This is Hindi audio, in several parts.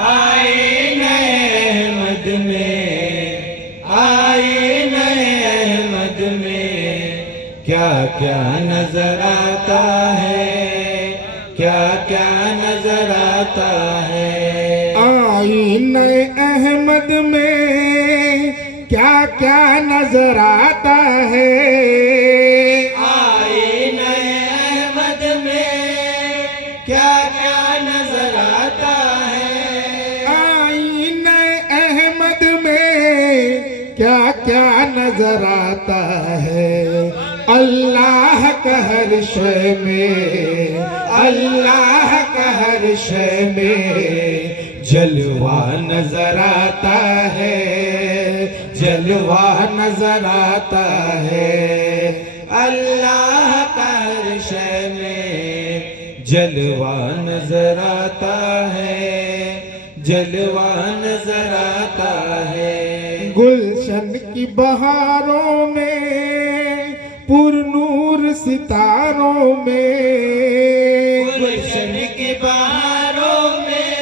आए नए अहमद में, आए नए अहमद में क्या क्या नजर आता है, क्या क्या नजर आता है। आईने अहमद में क्या क्या नजर आता है। आईने अहमद में क्या क्या नजर आता है। आईने अहमद में क्या क्या नजर आता है। अल्लाह का हर शय में, अल्लाह का हर शय में जलवा नजर आता है, जलवा नजर आता है। अल्लाह का हर शय में जलवा नजर आता है, जलवा नजर आता है। गुलशन की बहारों में पुरनूर सितारों में, गुलशन की बहारों में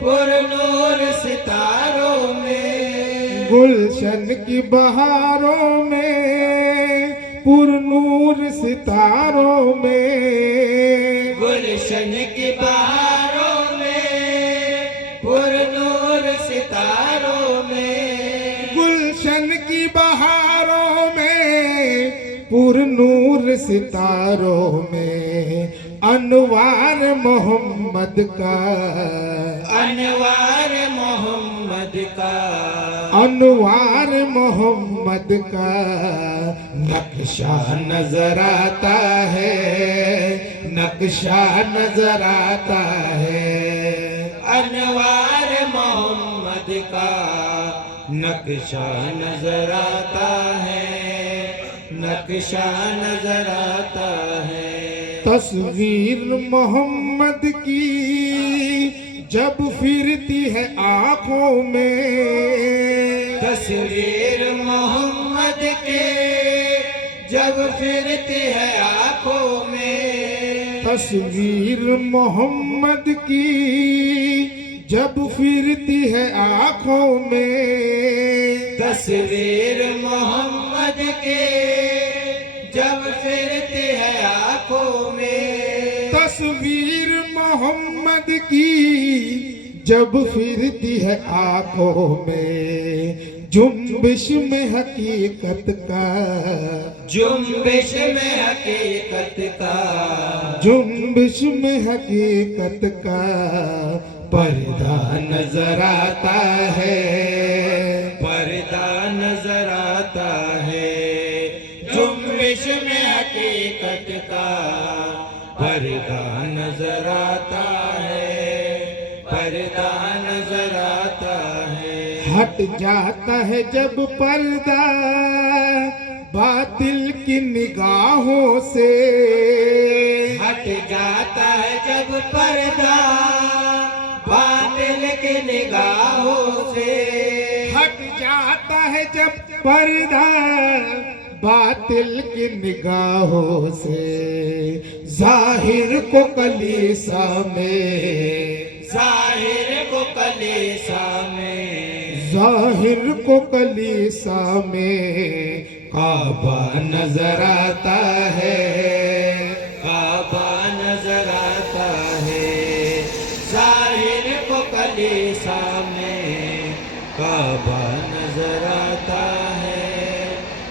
पुरनूर सितारों में, गुलशन की बहारों में पुरनूर सितारों में, गुलशन की बहारों में पुरनूर सितारों में, गुलशन की बहारों में पुरनूर सितारों में अनवार मोहम्मद का, अनवार मोहम्मद का, अनवार मोहम्मद का नक्शा नजर आता है, नक्शा नजर आता है। अनवार मोहम्मद का नक्शा नजर आता है, नक्शा नजर आता है। तस्वीर मोहम्मद की जब फिरती है आंखों में, तस्वीर मोहम्मद के जब फिरती है आंखों में, तस्वीर मोहम्मद की जब फिरती है आंखों में, तस्वीर मोहम्मद के जब फिरती है आंखों में, तस्वीर मोहम्मद की जब फिरती है आंखों में जुम्बिश में हकीकत का, जुम्बिश में हकीकत का, जुम्बिश में हकीकत का पर्दा नजर आता है, पर्दा नजर आता है। जुम्बिश में हकीकत का पर्दा नजर आता है, पर्दा नजर आता है। हट जाता है जब पर्दा बातिल की निगाहों से, हट जाता है जब पर्दा बातिल की निगाहों से, हट जाता है जब पर्दा बातिल की निगाहों से जाहिर को कलीसा में, जाहिर को कलीसा में, जाहिर को कलीसा में काबा नजर आता है, काबा नजर आता है। जाहिर को कलीसा में काबा नजर आता है,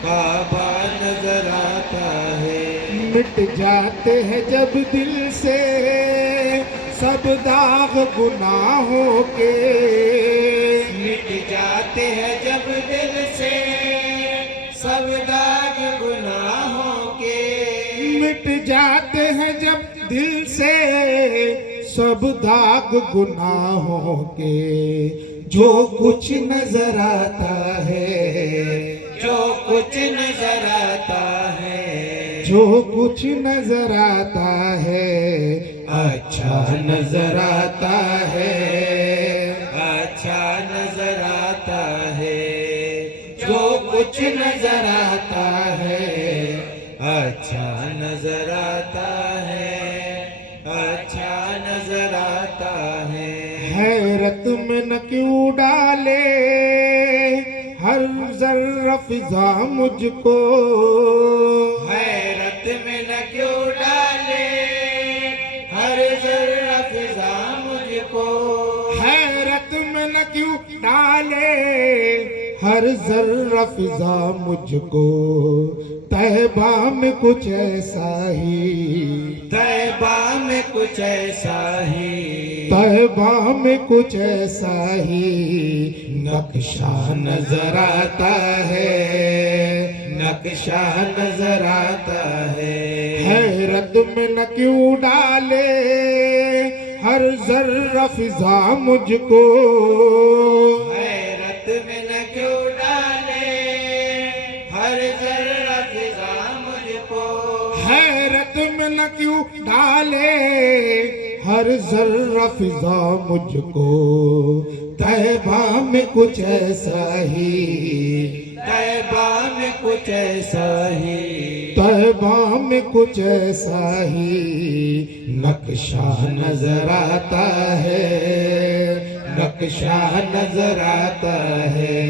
काबा नजर आता है। मिट जाते हैं जब दिल से सब दाग गुनाहों के, मिट जाते हैं जब दिल से सब दाग गुनाहों के, मिट जाते हैं जब दिल से सब दाग गुनाहों के। जो कुछ नजर आता है, जो कुछ नजर आता है, जो कुछ नजर आता है अच्छा नजर आता है, अच्छा नजर आता है। जो कुछ नजर आता है अच्छा नजर आता है, अच्छा नजर है। हैरत में न क्यों डाले हर जर्रा फिजा मुझको, हैरत में न क्यों डाले हर जर्रा फिजा मुझको, हैरत में न क्यों डाले हर जर्रा फिजा मुझको, तैबा में कुछ ऐसा ही, तैबा में कुछ ऐसा ही, तैबा में कुछ ऐसा ही नक्शा नजर आता है, नक्शा नजर आता है। हैरत में न क्यों डाले हर जर्रा फिजा मुझको, हैरत में न क्यों डाले हर जर्रा फिजा मुझको, हैरत में न क्यों डाले हर जर्रा फिजा मुझको, तैबा में कुछ ऐसा ही, तैबा में कुछ ऐसा ही, तैबा में कुछ ऐसा ही नक्शा नजर आता है, नक्शा नजर आता है।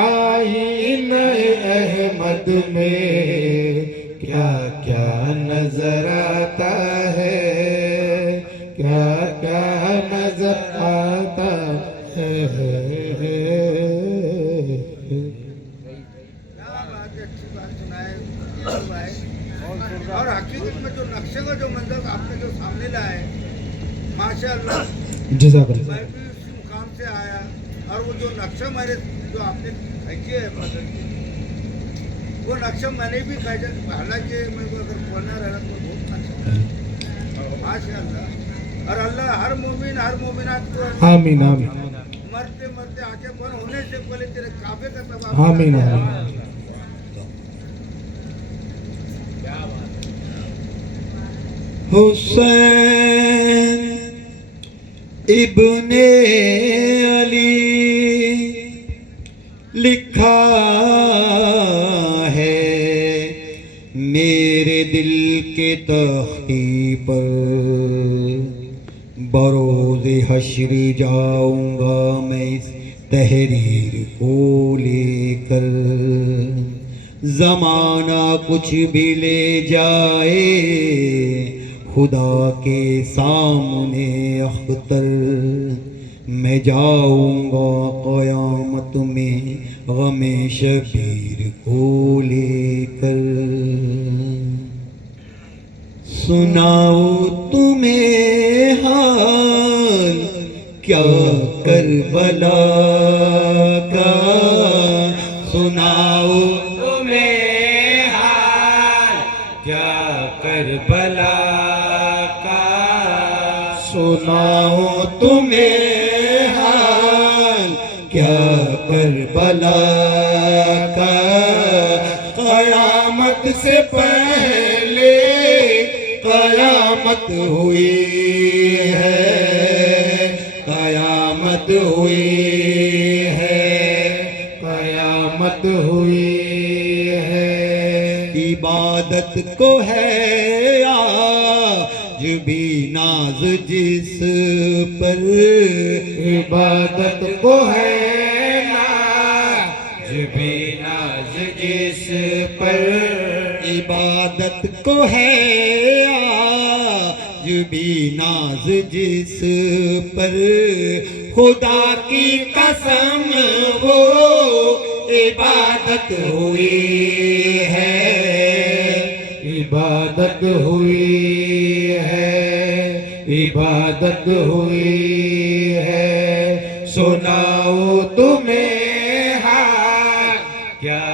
आईने अहमद में क्या क्या नजर आता है, क्या क्या नजर आता है। अच्छी बात सुनाए भाई। और हकीकत में जो नक्शे का जो मंजर आपने जो सामने लाया है माशाअल्लाह, जज़ाकल्लाह। मैं भी उसी मुकाम से आया और वो जो नक्शा मेरे जो आपने खींचे है पसंद की, वो नक्शा मैंने भी खींचा, हालांकि मैं को अगर पढ़ना रहना तो बहुत अच्छा माशाअल्लाह। और अल्लाह हर मोमिनात को आमीन आमीन मरते मरते आंखें बंद होने से पहले तेरे काबे का तबाह आमीन आमीन। हुसैन इब्ने अली लिखा है मेरे दिल के तख्ती पर, बरोज़ हश्र जाऊंगा मैं इस तहरीर को लेकर। ज़माना कुछ भी ले जाए खुदा के सामने अख्तर, मैं जाऊंगा क़यामत में ग़मे शबीर को लेकर। सुनाओ तुम्हें हाल क्या करबला का, सुनाओ तुम्हें हाल क्या करबला का, सुनाओ तुम्हें हाल क्या करबला का, क़यामत से पहले क़यामत हुई है, क़यामत हुई है, क़यामत हुई है। इबादत को है आज भी नाज जिस पर, इबादत को है नाज भी नाज जिस पर, इबादत को है आज भी नाज जिस पर, खुदा की कसम वो इबादत हुई है, इबादत हुई है, इबादत हुई है। सुनाओ तुम्हें हाल क्या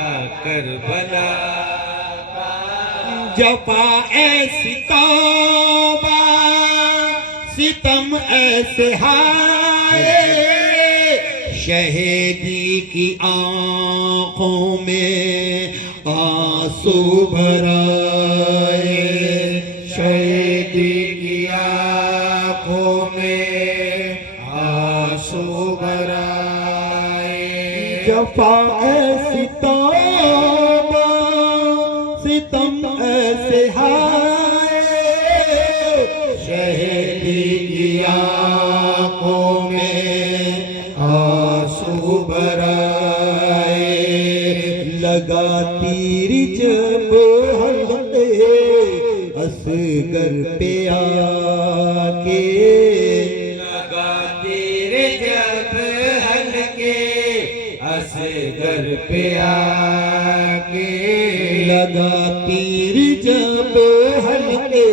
करबला का, जफा ऐसी तौबा सितम ऐसे हाय, शहीदी की आंखों में आंसू भराए, शहीदी की आँखों में आंसू भराए। जफा ऐसी तौबा सितम ऐसे हाय, शहीदी की आंखों में आंसू भराए। लगा तीर जब हल्के असगर पे आके, लगा तीर जब हल्के असगर पे आके, लगा तीर जब हल्के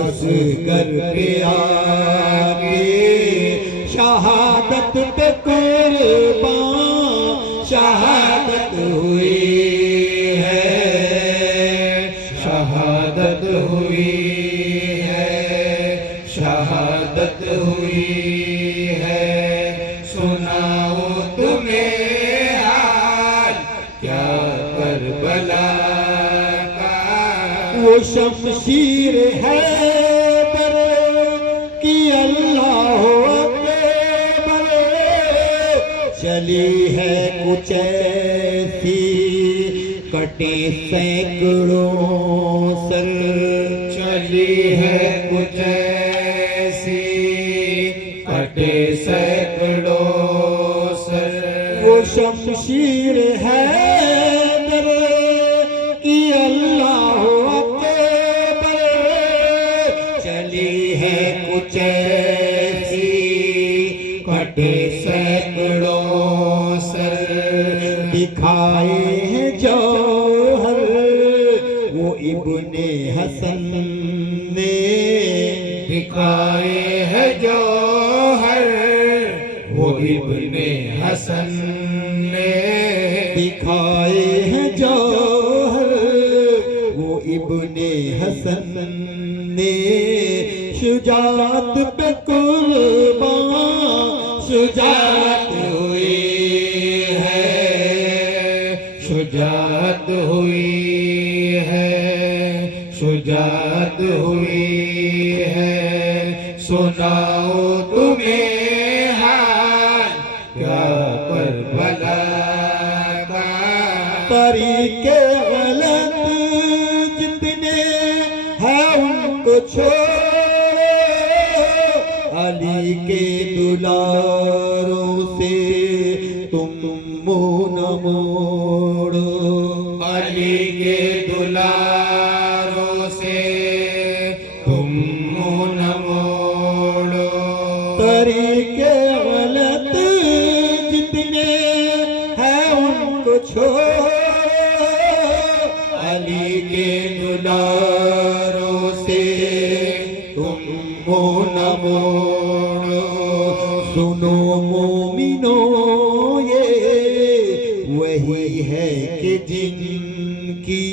असगर पे आके। शहादत पे कुर्बान शहादत हुई है, शहादत हुई है, शहादत हुई है। सुनाओ तुम्हें हाल क्या करबला का। वो शमशीर है बर की अल्लाह अकबर, चली है कुछ ऐसी कटे सैकड़ों सर। चली है कुछ ऐसी कटे सैकड़ों सर। वो शमशीर है दर की अल्लाह अकबर, चली है कुछ ऐसी कटे सैकड़ों सर। दिखाए हैं जौहर वो इब्ने हसन ने, दिखाए है जौहर वो इब्ने हसन ने। दिखाए हैं जौहर वो इब्ने हसन ने। शुजात पे कुर्बान शुजात हुई है, शुजात हुई है, शुजात हुई है। सुनाओ तुम्हें हाल क्या करबला का। तरीके गलत जितने हैं उनको छोड़ो, अली के दुलारों से तुम मुंह न मोड़ो। अली के दुलारों से तुम मुंह न मोड़ो। तरीके गलत जितने हैं उनको छोड़ो, अली के दुलारों से तुम मुंह न मोड़ो। सुनो मोमिनो ये वही है कि जिनकी,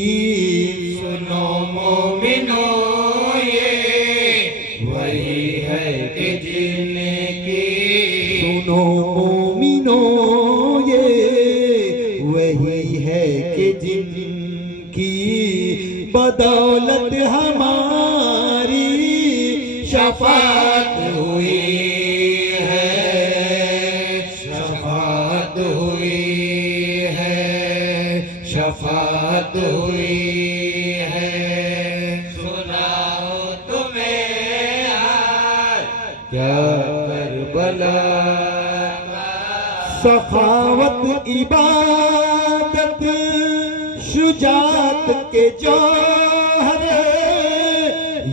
सुनो मोमिनो ये वही है कि जिनकी। सुनो मोमिनो ये वही है कि जिनकी बदौलत हमारी शफात हुई है, शफात हुई है, शफात हुई है। सुनाओ तुम्हें हाल क्या करबला का। सखावत इबादत शुजात के जौहर,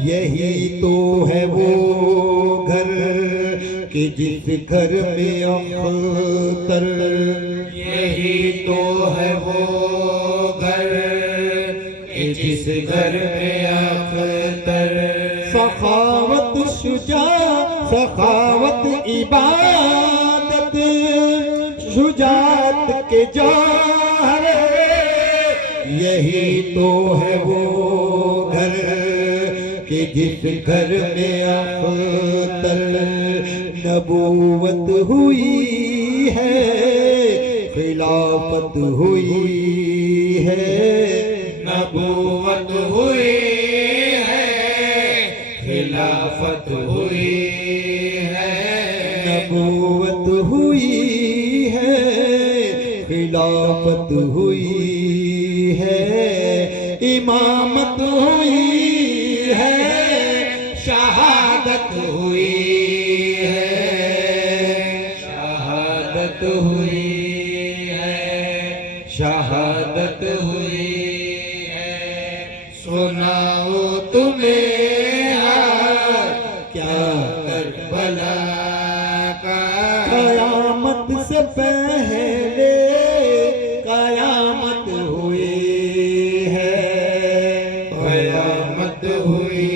यही तो है वो घर कि जिस घर में अख्तर। यही तो है वो घर कि जिस घर में अख्तर। सखावत सखावत इबादत शुजात के जौहर, यही तो है वो घर कि जिस घर में अख्तर। नबूवत हुई है, खिलाफत हुई है, नबूवत हुई है, खिलाफत हुई है। नबूवत हुई है, खिलाफत हुई है, इमामत हुई है, शहादत हुई शहादत हुई है। सुनाओ तुम्हें हाल क्या करबला का। कयामत से पहले कयामत हुई है, कयामत हुई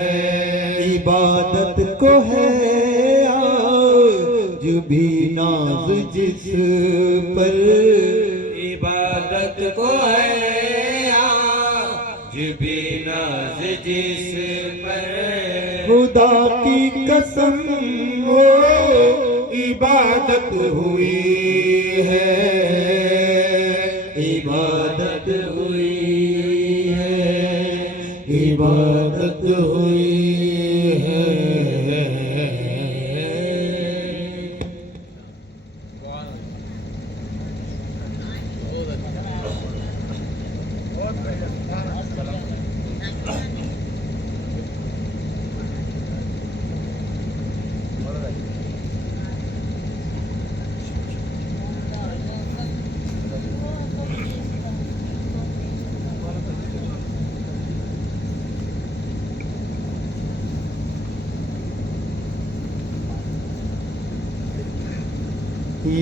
है। इबादत को है आज भी नाज जिस पर, इबादत को है आज भी नाज जिस पर। खुदा की कसम वो इबादत हुई है, इबादत हुई है, इबादत हुई है।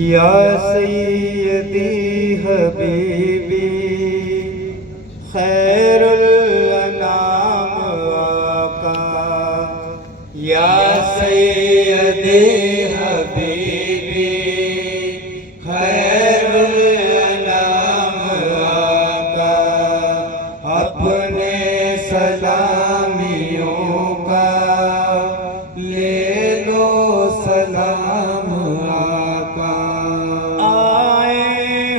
या सैयदी हबीबी खैरुल अनाम आका। या सैयदी हबीबी खैरुल अनाम आका। अपने सलामियों का ले लो सलाम आका। आए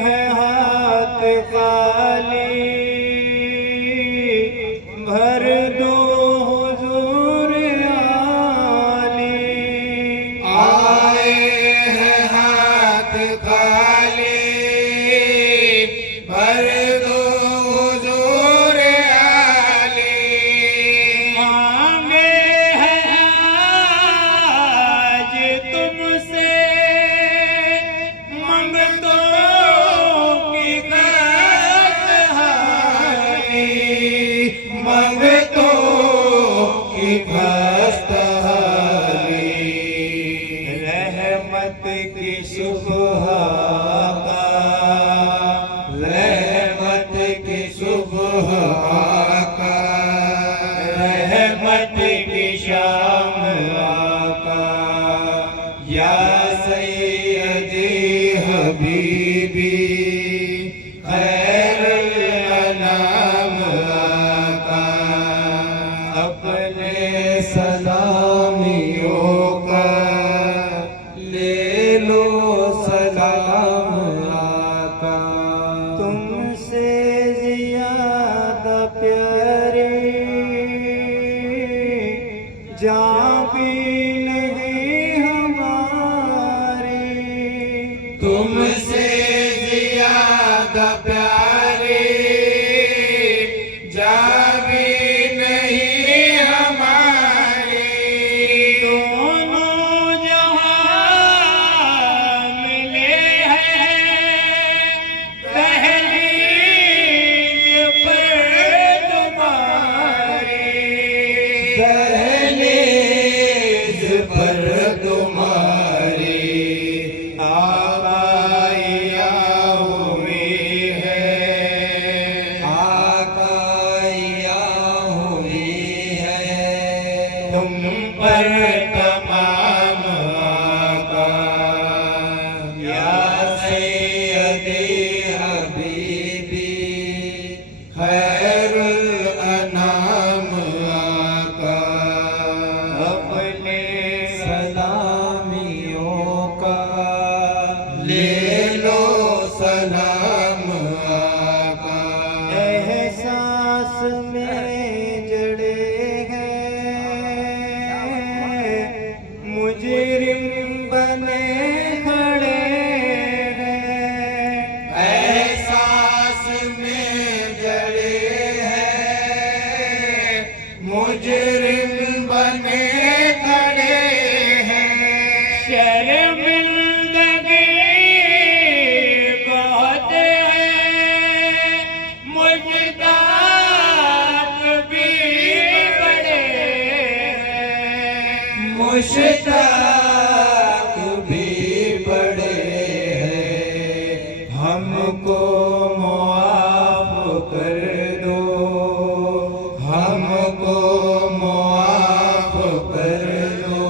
हैं हाथ खाली भर दो हुजूर आली। आए हैं हाथ खाली भर दो हुजूर आली। मांगे हैं आज तुमसे मंगतों की खस्तहाली, मंगतों की खस्तहाली। रहमत की सुबह का, रहमत की सुबह का, रहमत की शाम आका। या सैयदी हबीबी खैरुल अनाम आका। अपने सलामियों का ले लो सलाम आका। तुमसे ज़्यादा प्यारे जान भी नहीं हमारी। तुमसे ज़्यादा प्यारे जान भी नहीं हमारी। दोनों जहां मिले हैं दहलीज पर तुम्हारी, दहलीज पर तुम्हारी। आकाइया हुई है, आकाइया हुई है तुम पर तमाम आका। या सैयदी हबीबी खैरुल अनाम आका। अपने सलामियों का ले लो सलाम आका। एहसास में जड़े हैं मुश्ताक भी बड़े हैं, हमको मुआफ कर दो, हमको मुआफ कर दो,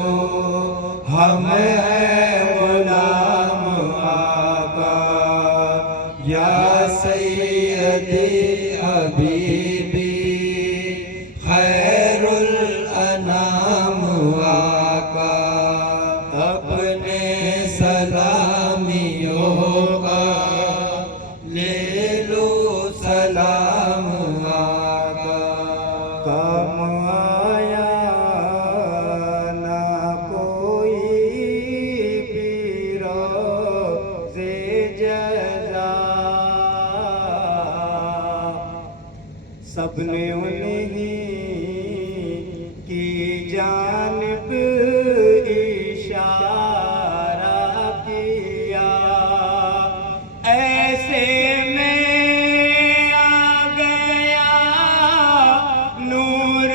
हम हैं गुलाम आका या सैयदी हबीबी खैरुल अनाम आका। अपने सलामियों का ले लो सलाम आका। काम आया ना कोई फिरोज़े जज़ा, सबने उन्हीं की जानिब इशारा किया, ऐसे में आ गया नूर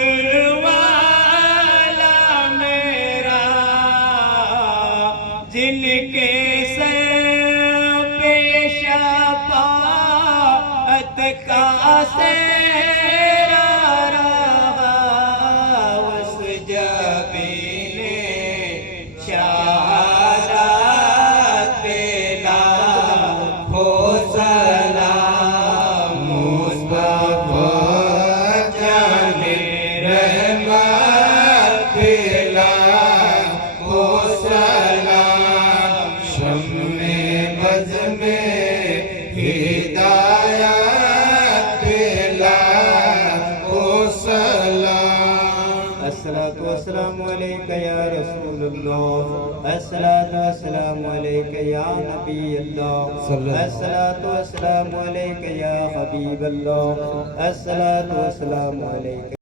वाला मेरा, जिनके सर पे शफ़ाअत का सेरा रहा, उस जबीने शहादत पे लाखों सलाम। मुस्तफा जाने रहमत पे लाखों सलाम। शम्मे बज़ में हिदायत पे लाखों सलाम। अस्सलातु वस्सलामु अलैका या रसूलल्लाह, अस्सलातु वस्सलामु अलैका या नबी अल्लाह, अस्सलातु वस्सलामु अलैका या हबीब अल्लाह, अस्सलातु वस्सलामु अलैका